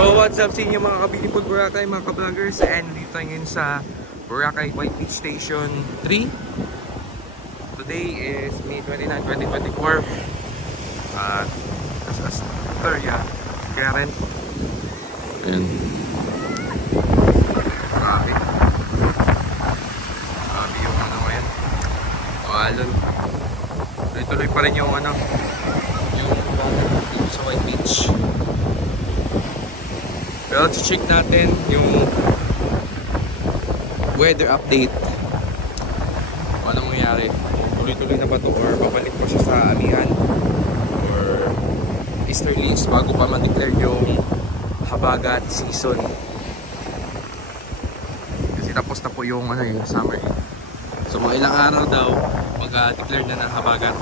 So what's up sa inyo mga ka-beautiful Boracay, mga ka-vloggers, and dito ngayon sa Boracay White Beach Station 3. Today is May 29, 2024. As yeah, Karen. And grabe yung ano ngayon, alon. Tuloy-tuloy pa rin yung ano, yung dito sa White Beach. Pero check natin yung weather update. Kung anong mangyari. Tuloy-tuloy na ba ito or babalik pa siya sa amihan or easterlies bago pa ma-declare yung habagat season. Kasi tapos na po yung ano, yung summer. So mga ilang araw daw mag-declare na ng habagat.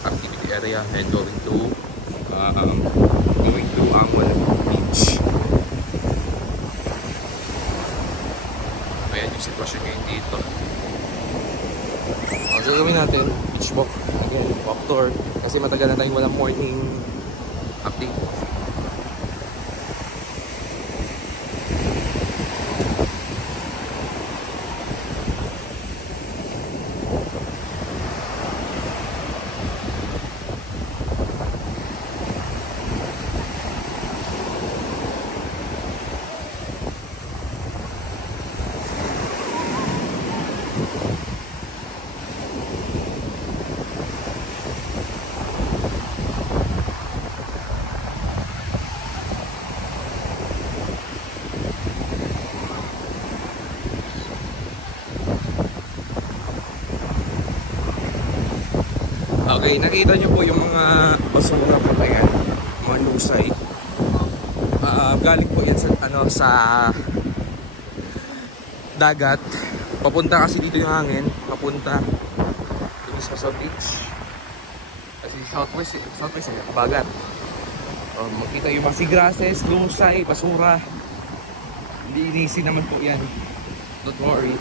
Activity area and going to Angol Beach. Ayan yung sitwasyon ngayon dito. Ang gagawin natin, beach walk again, walk tour, kasi matagal na tayong walang morning update. Okay, nakita nyo po yung mga basura po na yan, mga lusay. Galing po yan sa, ano, sa dagat. Papunta kasi dito yung hangin, papunta dito sa South Beach. Kasi southwest yung bagat. Makita yung mga seagrasses, lusay, basura. Linisin naman po yan. Don't worry.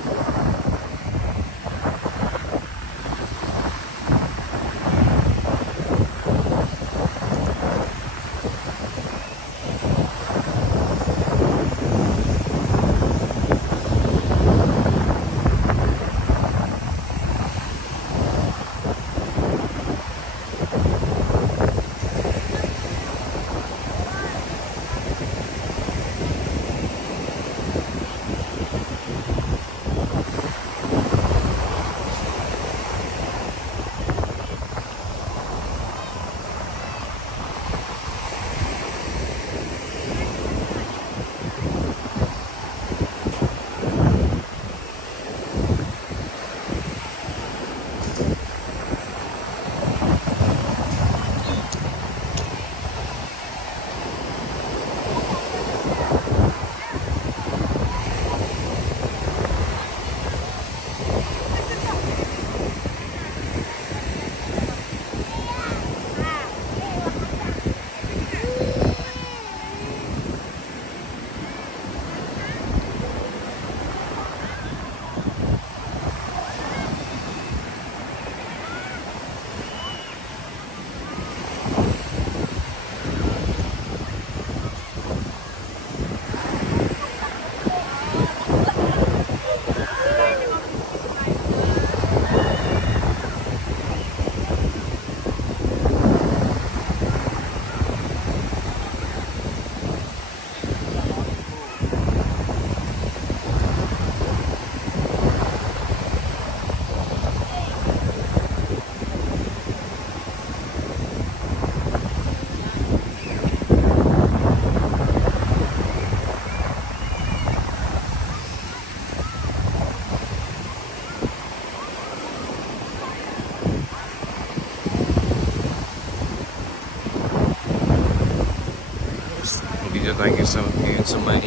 Dito tayo ngayon sa may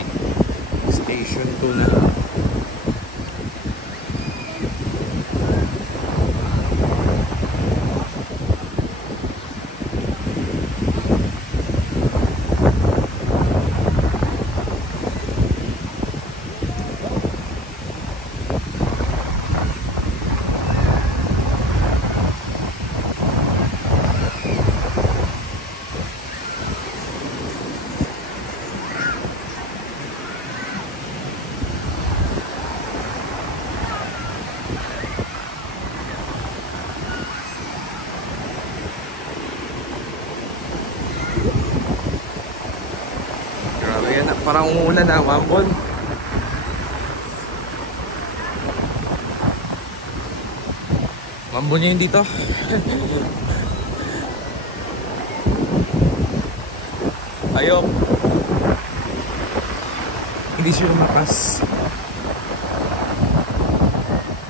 Station 2 na. Parang umuulan na, Mambon. Mambon yun dito. Ayok. Hindi siya lumakas.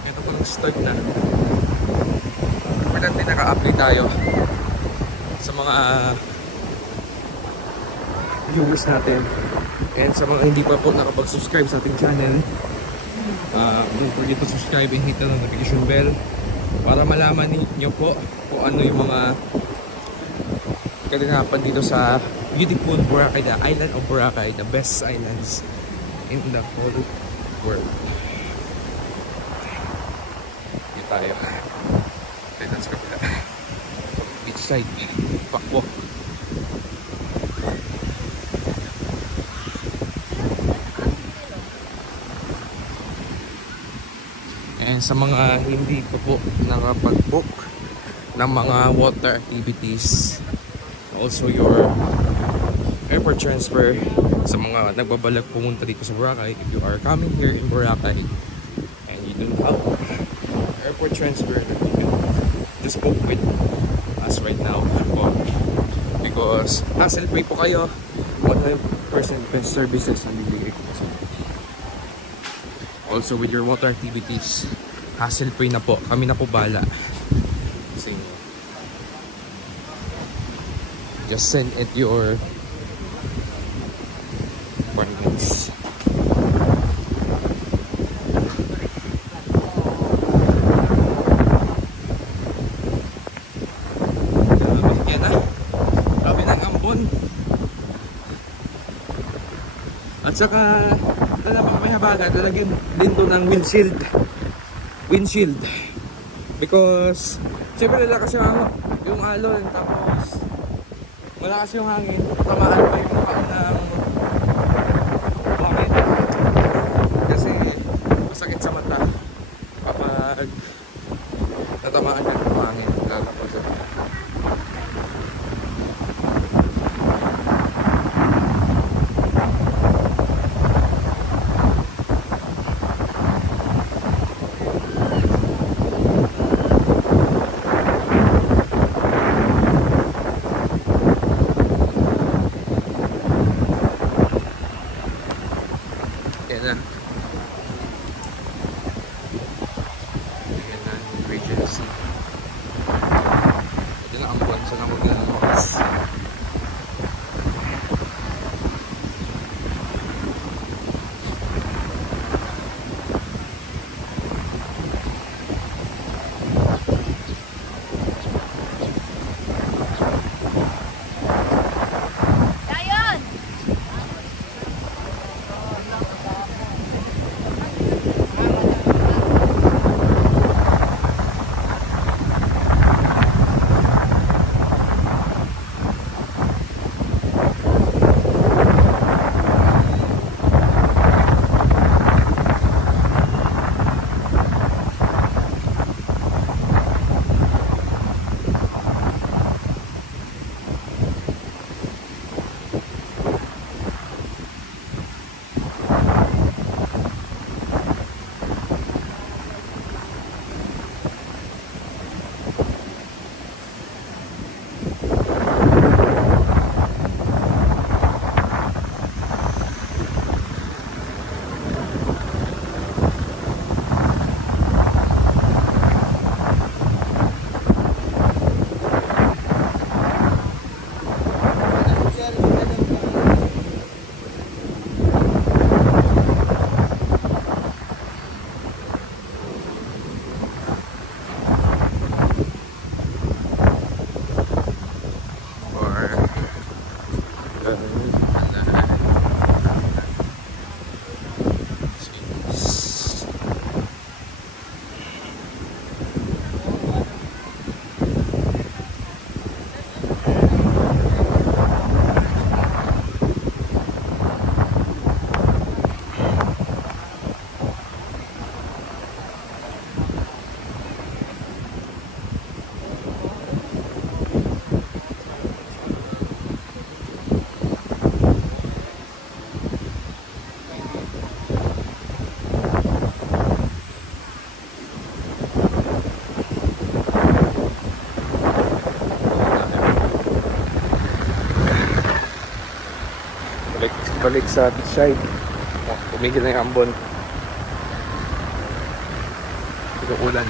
Ito pang start na. Importante naka-update tayo sa mga viewers natin. And sa mga hindi pa po nakapag-subscribe sa ating channel, don't forget to subscribe and hit the notification bell para malaman niyo po kung ano yung mga kaganapan dito sa beautiful Boracay, the island of Boracay, the best islands in the whole world. Dito tayo. Dito sa kapila. Beach side. Pakbo. And sa mga hindi pa po nakapag-book ng mga water activities, also your airport transfer sa mga nagbabalak pumunta dito sa Boracay, if you are coming here in Boracay and you don't have airport transfer, just book with us right now because hassle free po kayo. 100% best services ang bibigay ko. Also with your water activities, hassle free na po, kami na po bala sa inyo. Just send it your appointments. Yan na, grabe ng ambon. At saka ito naman may habagat, lalagyan din to ng windshield because siyempre lalakas yung alon, tapos malakas yung hangin, tamaan pa yung mukha ng bakit kasi masakit sa mata kapag natamaan ka ng hangin lalapos. Yan na yung Regency. Ito na ang buwan sa namaglalabas. balik sa beach side. Tumigil na yung ambon. Ito ulan.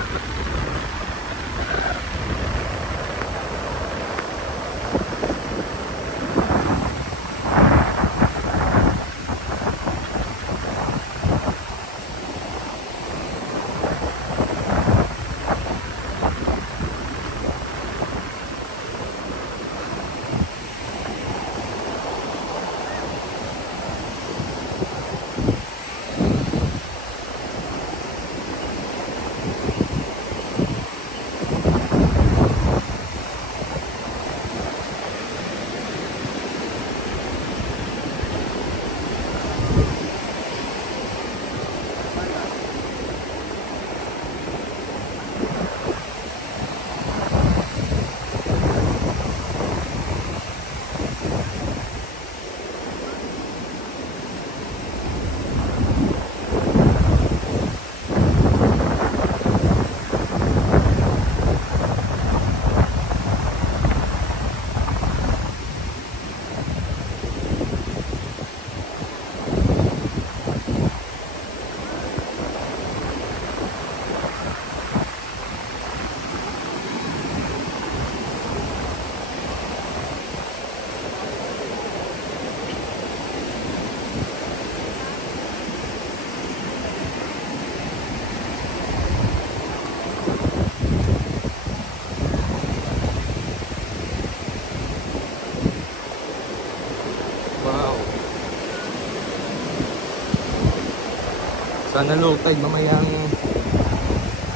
Sana low tide mamayang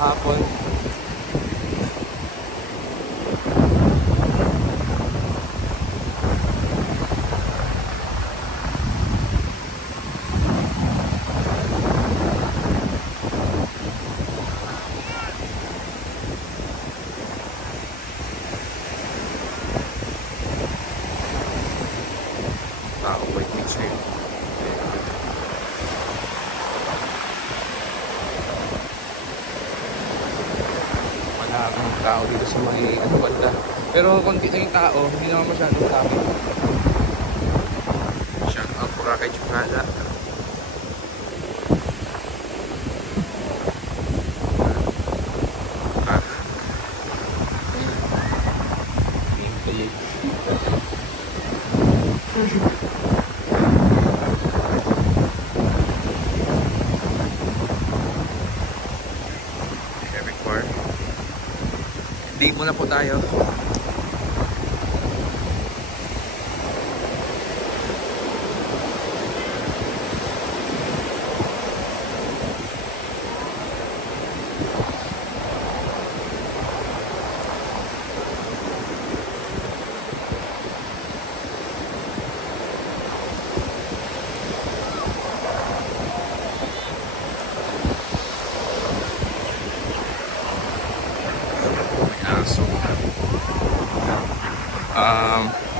hapon. Wait, picture yun. Maraming tao dito sa may banda. Pero konti na yung tao, hindi naman masyadong dami. Shout out Boracay Chukada. Di muna po tayo.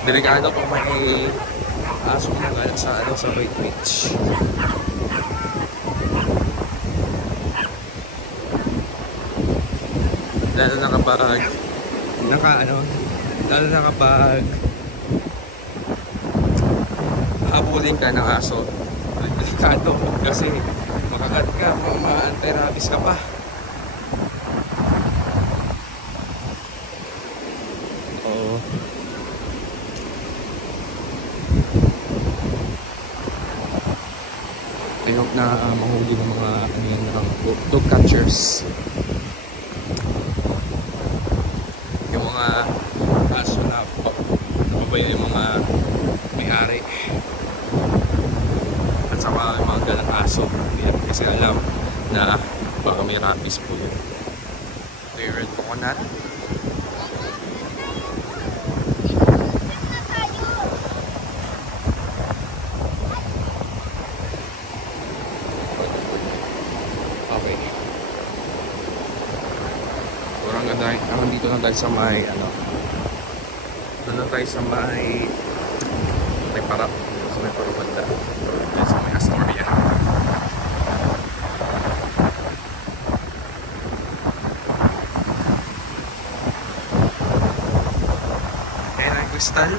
Delikado kung may aso nagalat sa White Beach. Lalo na kapag lalo na kapag habulin ka ng aso. Delikado kasi makagat ka, ma-anti-rabies ka pa. I hope na mahuli ng mga dog catchers. Yung mga aso na napabaya yung mga may-ari. At saka yung mga galang aso. Hindi naman kasi alam na baka may rabies po yun. Ito yung red coconut. Dito na tayo sa may doon na tayo sa may parap, sa may parubanda, sa may Astoria. Ayan ang Crystal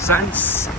Sands.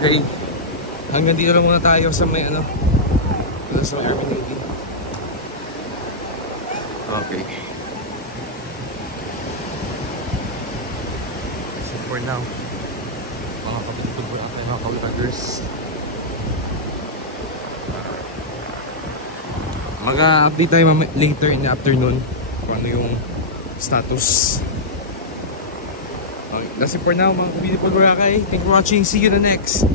Okay. Hanggang dito lang muna tayo sa may ano. Sa Airbnb. Okay. So for now, mga kapatid ko natin, mga ka-vloggers. Mag-update tayo later in the afternoon kung ano yung status. Okay. That's it for now, mga ka-beautiful Boracay. Thank you for watching. See you in the next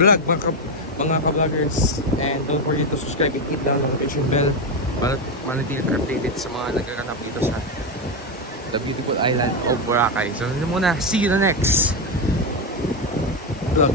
vlog, mga ka-vloggers. And don't forget to subscribe and hit the notification bell para manatili ka updated sa mga nagkakanap dito sa the beautiful island of Boracay. So, yun muna. See you in the next vlog.